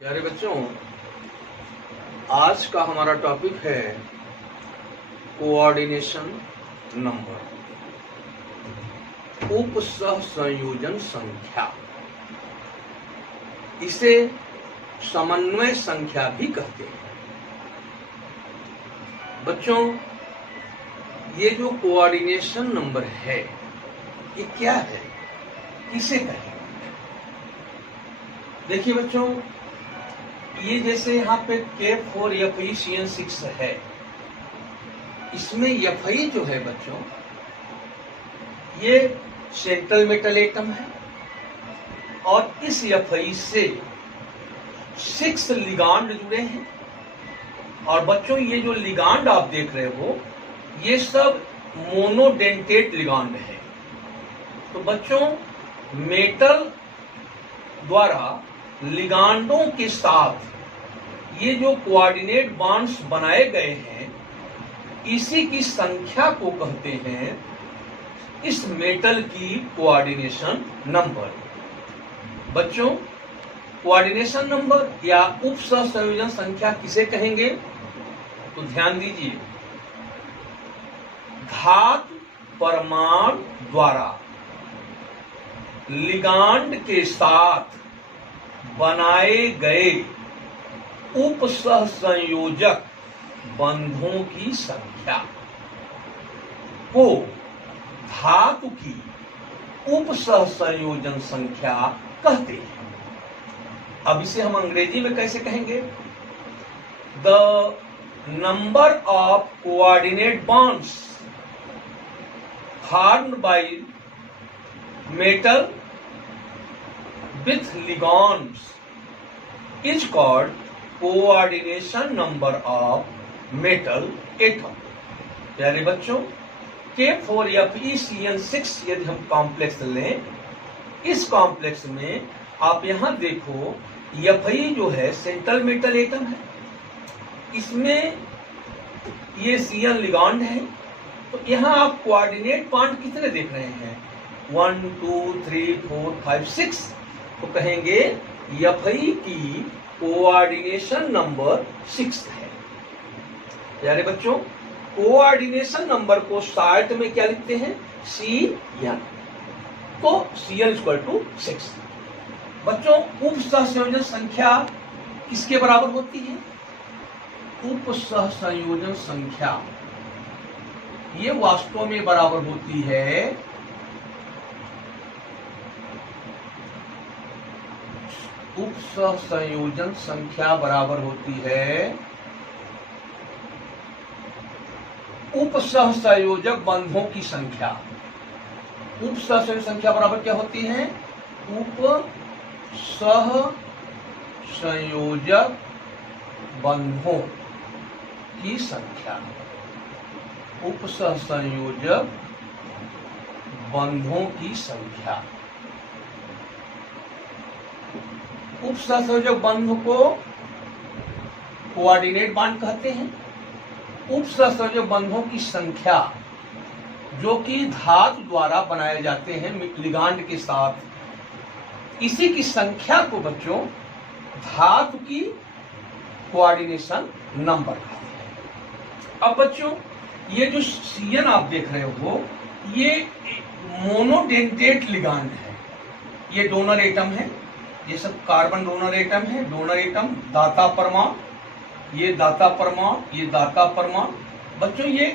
प्यारे बच्चों, आज का हमारा टॉपिक है कोऑर्डिनेशन नंबर, उपसह संयोजन संख्या। इसे समन्वय संख्या भी कहते हैं। बच्चों, ये जो कोऑर्डिनेशन नंबर है ये क्या है, किसे कहें? देखिए बच्चों, ये जैसे यहाँ पे K4 FE CN6 है, इसमें FE जो है बच्चों, ये सेंट्रल मेटल एटम है और इस FE से 6 लिगांड जुड़े हैं। और बच्चों, ये जो लिगांड आप देख रहे हो ये सब मोनोडेंटेट लिगांड है। तो बच्चों, मेटल द्वारा लिगांडों के साथ ये जो कोऑर्डिनेट बॉन्ड्स बनाए गए हैं, इसी की संख्या को कहते हैं इस मेटल की कोऑर्डिनेशन नंबर। बच्चों, कोऑर्डिनेशन नंबर या उपसह संयोजन संख्या किसे कहेंगे? तो ध्यान दीजिए, धातु परमाणु द्वारा लिगांड के साथ बनाए गए उपसह संयोजक बंधों की संख्या को धातु की उपसह संयोजन संख्या कहते हैं। अब इसे हम अंग्रेजी में कैसे कहेंगे? The number of coordinate bonds formed by metal with ligands is called coordination number of metal atom। प्यारे बच्चों, K4 FE CN6 यदि हम कॉम्प्लेक्स लें, इस कॉम्प्लेक्स में आप यहां देखो, FE जो है सेंट्रल मेटल एटम है, इसमें ये CN लिगांड है। तो यहां आप कोऑर्डिनेट बॉन्ड कितने देख रहे हैं? 1 2 3 4 5 6। तो कहेंगे FE की कोऑर्डिनेशन नंबर 6 है। प्यारे बच्चों, कोऑर्डिनेशन नंबर को शॉर्ट में क्या लिखते हैं? CN। तो CN = 6। बच्चों, उपसह संयोजन संख्या किसके बराबर होती है? उपसह संयोजन संख्या ये वास्तव में बराबर होती है उपसह संयोजन संख्या बराबर होती है उपसह संयोजक बंधों की संख्या। उपसह संयोजक संख्या बराबर क्या होती है? उपसह संयोजक बंधों की संख्या। उपसह संयोजक बंधों की संख्या। उपसह संयोजक बंध को कोऑर्डिनेट बॉन्ड कहते हैं। उपसह संयोजक बंधों की संख्या जो कि धातु द्वारा बनाए जाते हैं लिगांड के साथ, इसी की संख्या को बच्चों धातु की कोऑर्डिनेशन नंबर कहते हैं। अब बच्चों, ये जो CN आप देख रहे हो ये मोनोडेंटेट लिगांड है। ये डोनर एटम है, ये सब कार्बन डोनर एटम है। डोनर एटम दाता परमाणु, ये दाता परमाणु, ये दाता परमाणु। बच्चों, ये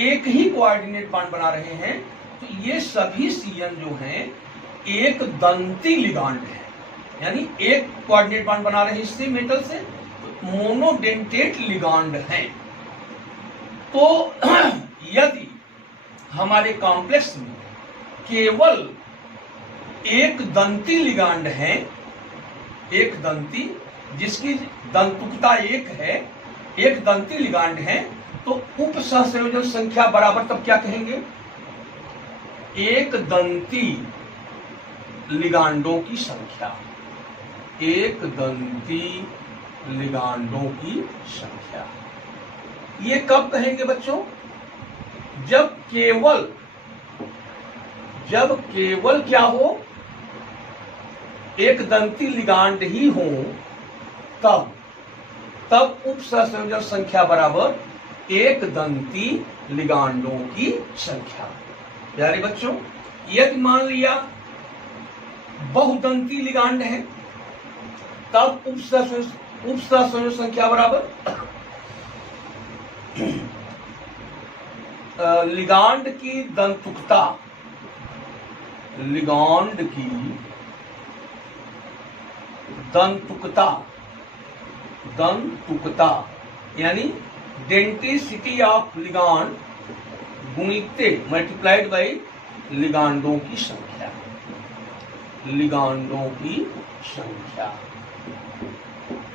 एक ही कोऑर्डिनेट बॉन्ड बना रहे हैं। तो ये सभी CN जो हैं एक दंती लिगांड है, यानी एक कोऑर्डिनेट बॉन्ड बना रहे हैं इससे मेटल से, तो मोनोडेंटेट लिगांड हैं। तो यदि हमारे कॉम्प्लेक्स में केवल एक दंती लिगांड है, एक दंती जिसकी दंतुकता 1 है, एक दंती लिगांड है, तो उपसह संयोजन संख्या बराबर तब क्या कहेंगे? एक दंती लिगांडों की संख्या। एक दंती लिगांडों की संख्या ये कब कहेंगे बच्चों? जब केवल क्या हो? एक दंती लिगांड ही हो, तब उप सहसंयोजन संख्या बराबर एक दंती लिगांडों की संख्या। प्यारे बच्चों, यदि मान लिया बहुदंती लिगांड है तब उप सहसंयोजन संख्या बराबर लिगांड की दंतुकता, लिगांड की दंतुकता यानी डेंटिसिटी ऑफ लिगांड गुणित मल्टीप्लाइड बाय लिगांडों की संख्या, लिगांडों की संख्या,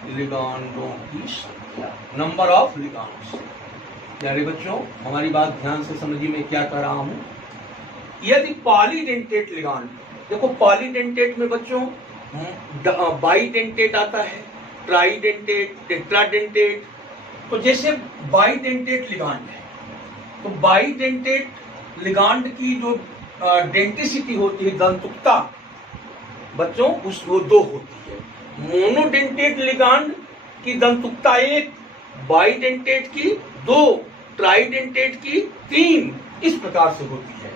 लिगांडों की संख्या, नंबर ऑफ लिगांड्स। प्यारे बच्चों, हमारी बात ध्यान से समझिए मैं क्या कह रहा हूं। यदि पॉलीडेंटेट लिगांड, देखो पॉलीडेंटेट में बच्चों बाईडेंटेट आता है, ट्राइडेंटेट, टेट्राडेंटेट। तो जैसे बाईडेंटेट लिगांड है तो बाईडेंटेट लिगांड की जो डेंटिसिटी होती है, दंतुकता बच्चों वो 2 होती है। मोनोडेंटेट लिगांड की दंतुकता 1, बाईडेंटेट की 2, ट्राइडेंटेट की 3, इस प्रकार से होती है।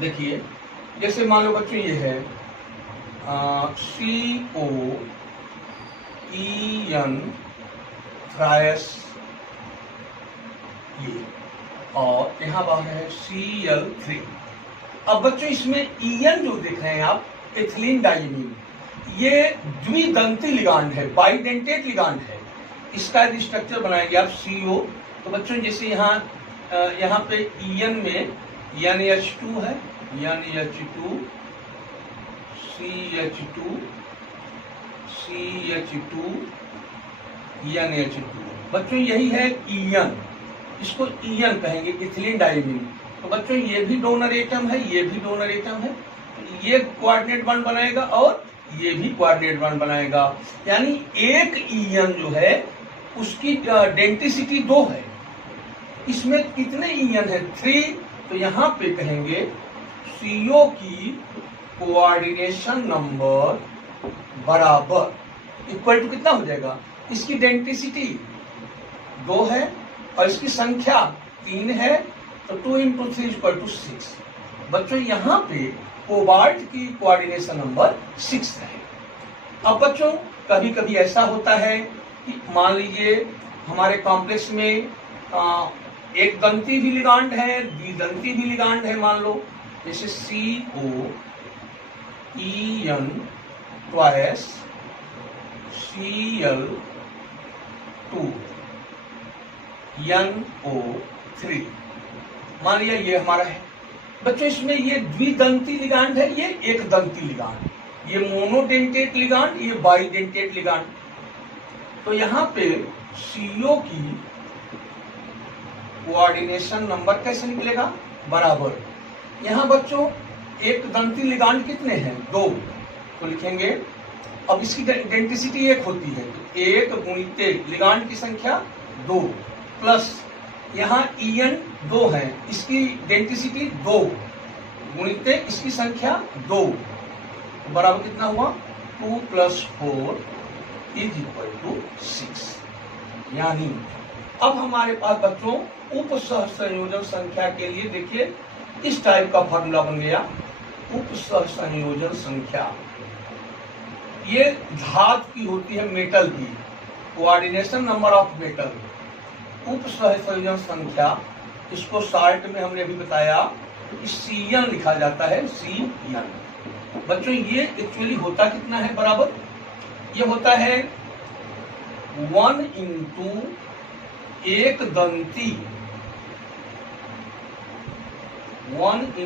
देखिए जैसे मान लो बच्चों ये है COEN थ्रायस, ये, और यहाँ बाहर है Cl3। अब बच्चों इसमें EN जो देख रहे हैं आप, एथिलीन डाइमीन, ये द्विदंती लिगांड है, बाइडेंटेट लिगांड है। इसका यदि स्ट्रक्चर बनाएंगे आप CO, तो बच्चों जैसे यहाँ पे EN में NH2 है, NH2 CH2 CH2 NH2। बच्चों यही है EN, इसको EN कहेंगे, इथिलीन डाइमीन। तो बच्चों ये भी डोनर एटम है, ये भी डोनर एटम है, ये कोऑर्डिनेट बॉन्ड बनाएगा और ये भी कोऑर्डिनेट बॉन्ड बनाएगा। यानी एक EN जो है उसकी डेंटिसिटी 2 है। इसमें कितने EN है? 3। तो यहाँ पे कहेंगे CO की कोऑर्डिनेशन नंबर बराबर इक्वल टू कितना हो जाएगा? इसकी डेंटिसिटी 2 है और इसकी संख्या 3 है, तो 2 × 3 = 6। बच्चों यहाँ पे कोबाल्ट की कोऑर्डिनेशन नंबर 6 है। अब बच्चों कभी कभी ऐसा होता है कि मान लीजिए हमारे कॉम्प्लेक्स में एक दंती भी लिगांड है, द्विदंती भी लिगांड है। मान लो जैसे COEN ट्वाइस Cl2 NO3, मान लिया ये हमारा है। बच्चों इसमें ये द्विदंती लिगांड है, ये एक दंती लिगांड, ये मोनोडेंटेट लिगांड, ये बाईडेंटेट लिगांड। तो यहाँ पे CO की कोऑर्डिनेशन नंबर कैसे निकलेगा? बराबर, यहाँ बच्चों एक दंती लिगांड कितने हैं? 2। तो लिखेंगे, अब इसकी डेंटिसिटी 1 होती है, तो 1 गुणित लिगांड की संख्या 2 प्लस यहाँ EN 2 है, इसकी डेंटिसिटी 2 गुणित इसकी संख्या 2, तो बराबर कितना हुआ? 2 + 4 = 6। यानी अब हमारे पास बच्चों उप सहसंयोजन संख्या के लिए देखिए इस टाइप का फॉर्मूला बन गया। उप सहसंयोजन संख्या ये धातु की होती है, मेटल की, कोऑर्डिनेशन नंबर ऑफ मेटल। उप सहसंयोजन संख्या, इसको शॉर्ट में हमने अभी बताया कि CN लिखा जाता है, CN। बच्चों ये एक्चुअली होता कितना है? बराबर ये होता है 1 × एक दंती, 1 ×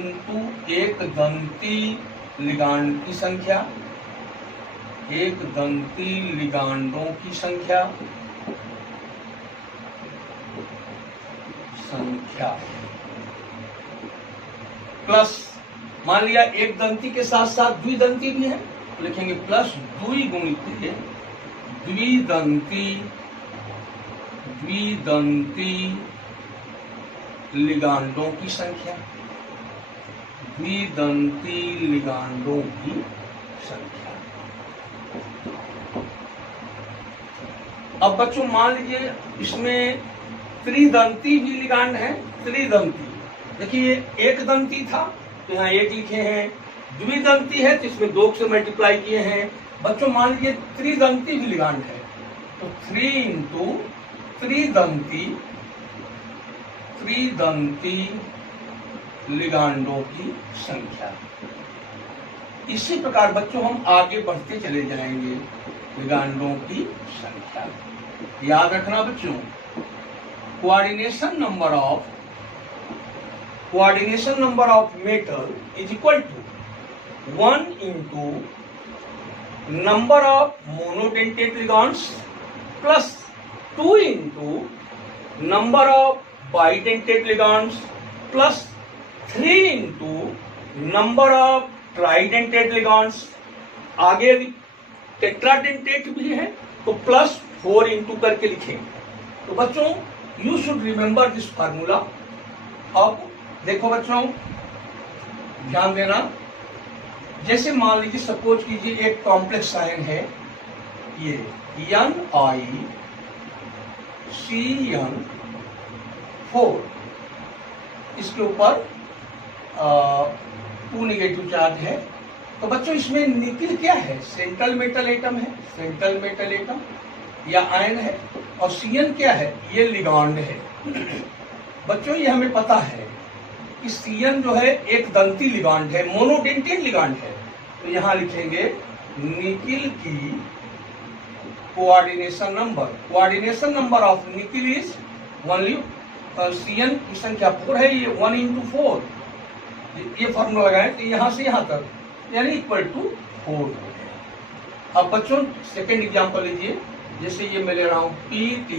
एक दंती लिगांड की संख्या, एक दंती लिगांडों की संख्या प्लस, मान लिया एक दंती के साथ साथ द्विदंती भी है, तो लिखेंगे प्लस 2 गुणित द्विदंती लिगांडों की संख्या, द्विदंती लिगांडों की संख्या। अब बच्चों मान लीजिए इसमें त्रिदंती भी लिगांड है। त्रिदंती, देखिए एक दंती था तो यहाँ एक लिखे हैं, द्विदंती है तो इसमें 2 से मल्टीप्लाई किए हैं। बच्चों मान लीजिए त्रिदंती भी लिगांड है तो 3 इंटू त्रिदंती लिगांडों की संख्या। इसी प्रकार बच्चों हम आगे बढ़ते चले जाएंगे। लिगांडों की संख्या याद रखना बच्चों, coordination number of metal is equal to 1 into number of monodentate ligands plus 2 into number of bidentate ligands plus 3 into number of tridentate ligands. आगे यदि टेट्राडेंटेट भी है तो प्लस 4 इंटू करके लिखेंगे। तो बच्चों you should remember this formula. अब देखो बच्चों ध्यान देना, जैसे मान लीजिए सपोज कीजिए एक कॉम्प्लेक्स आयन है ये NiCN4, इसके ऊपर 2 नेगेटिव चार्ज है। तो बच्चों इसमें निकिल क्या है? सेंट्रल मेटल एटम है, सेंट्रल मेटल एटम या आयन है। और Cn क्या है? ये लिगांड है। बच्चों ये हमें पता है कि Cn जो है एक दंती लिगांड है, मोनोडेंटेट लिगांड है। तो यहां लिखेंगे निकिल की coordination number of nickel is only Cn की संख्या 4 है, ये 1 इंटू 4, ये फॉर्मूला लगाएं तो यहां से यहां तक यानी इक्वल टू 4 हो गया। अब बच्चों सेकेंड एग्जांपल लीजिए, जैसे ये मैं ले रहा हूं PT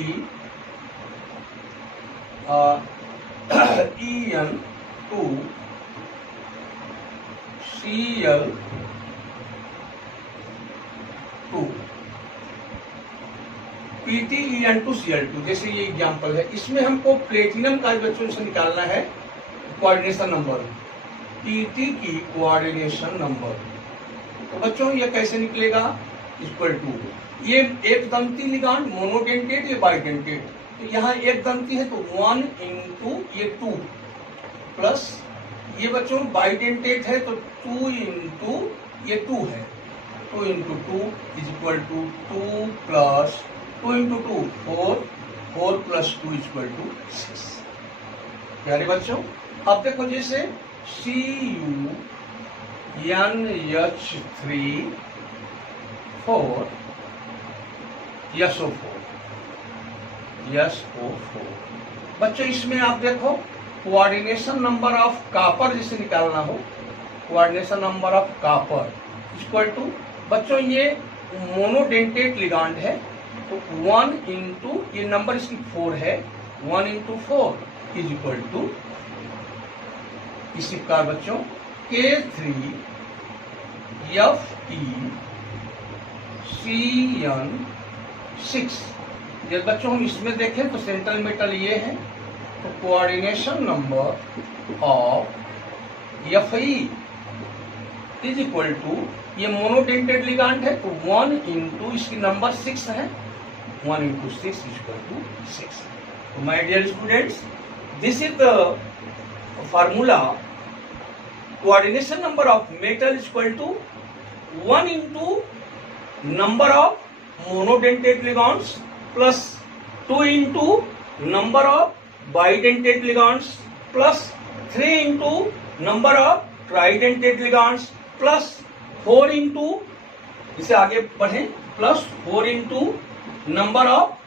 EN2 Cl2 PtEN2Cl2, जैसे ये एग्जांपल है। इसमें हमको प्लेटिनम का बच्चों से निकालना है कोऑर्डिनेशन नंबर, PT की कोऑर्डिनेशन नंबर। तो बच्चों ये कैसे निकलेगा? इक्वल टू ये एक दंती लिगांड मोनोडेंटेट या बाइडेंटेट, तो यहाँ एक दंती है तो 1 इंटू ये 2 प्लस ये बच्चों बाइडेंटेट है तो 2 इंटू ये 2 है, 2 into 2 is equal to 2 plus 2 into 2 4, 4 plus 2 is equal to 6। प्यारे बच्चों अब देखो जैसे CuNH3 SO4 बच्चों इसमें आप देखो कोऑर्डिनेशन नंबर ऑफ कॉपर जैसे निकालना हो, coordination number of copper equal to बच्चों ये मोनोडेंटेट लिगांड है तो 1 इंटू ये नंबर इसकी 4 है, 1 इंटू 4 इज इक्वल टू इसी प्रकार बच्चों K3FeCN6। जब बच्चों हम इसमें देखें तो सेंट्रल मेटल ये है तो coordination number of Fe is equal to ये मोनोडेंटेट लिगांड है तो 1 इंटू इसकी नंबर 6 है, 1 इंटू 6 इज इक्वल टू 6। तो my dear students this is the formula coordination number of metal is equal to 1 into number of monodentate ligands plus 2 into number of bidentate ligands plus 3 into number of tridentate ligands plus 4 into इसे आगे बढ़े plus 4 into number of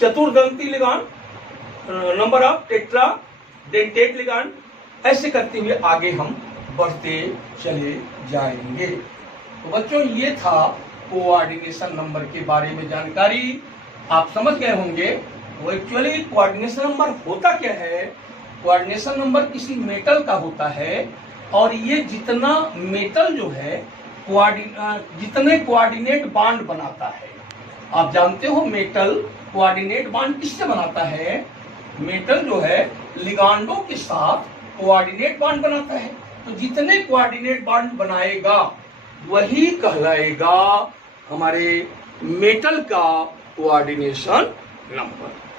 चतुर्दंती ligand, number of tetradentate ligand. ऐसे करते हुए आगे हम बढ़ते चले जाएंगे। तो बच्चों ये था कोऑर्डिनेशन नंबर के बारे में जानकारी, आप समझ गए होंगे। वो एक्चुअली कोऑर्डिनेशन नंबर होता क्या है? कोऑर्डिनेशन नंबर किसी मेटल का होता है और ये जितना मेटल जो है जितने कोऑर्डिनेट बांड बनाता है। आप जानते हो मेटल कोऑर्डिनेट बांड किससे बनाता है? मेटल जो है लिगांडों के साथ कोऑर्डिनेट बांड बनाता है। तो जितने कोऑर्डिनेट बांड बनाएगा वही कहलाएगा हमारे मेटल का कोऑर्डिनेशन नंबर।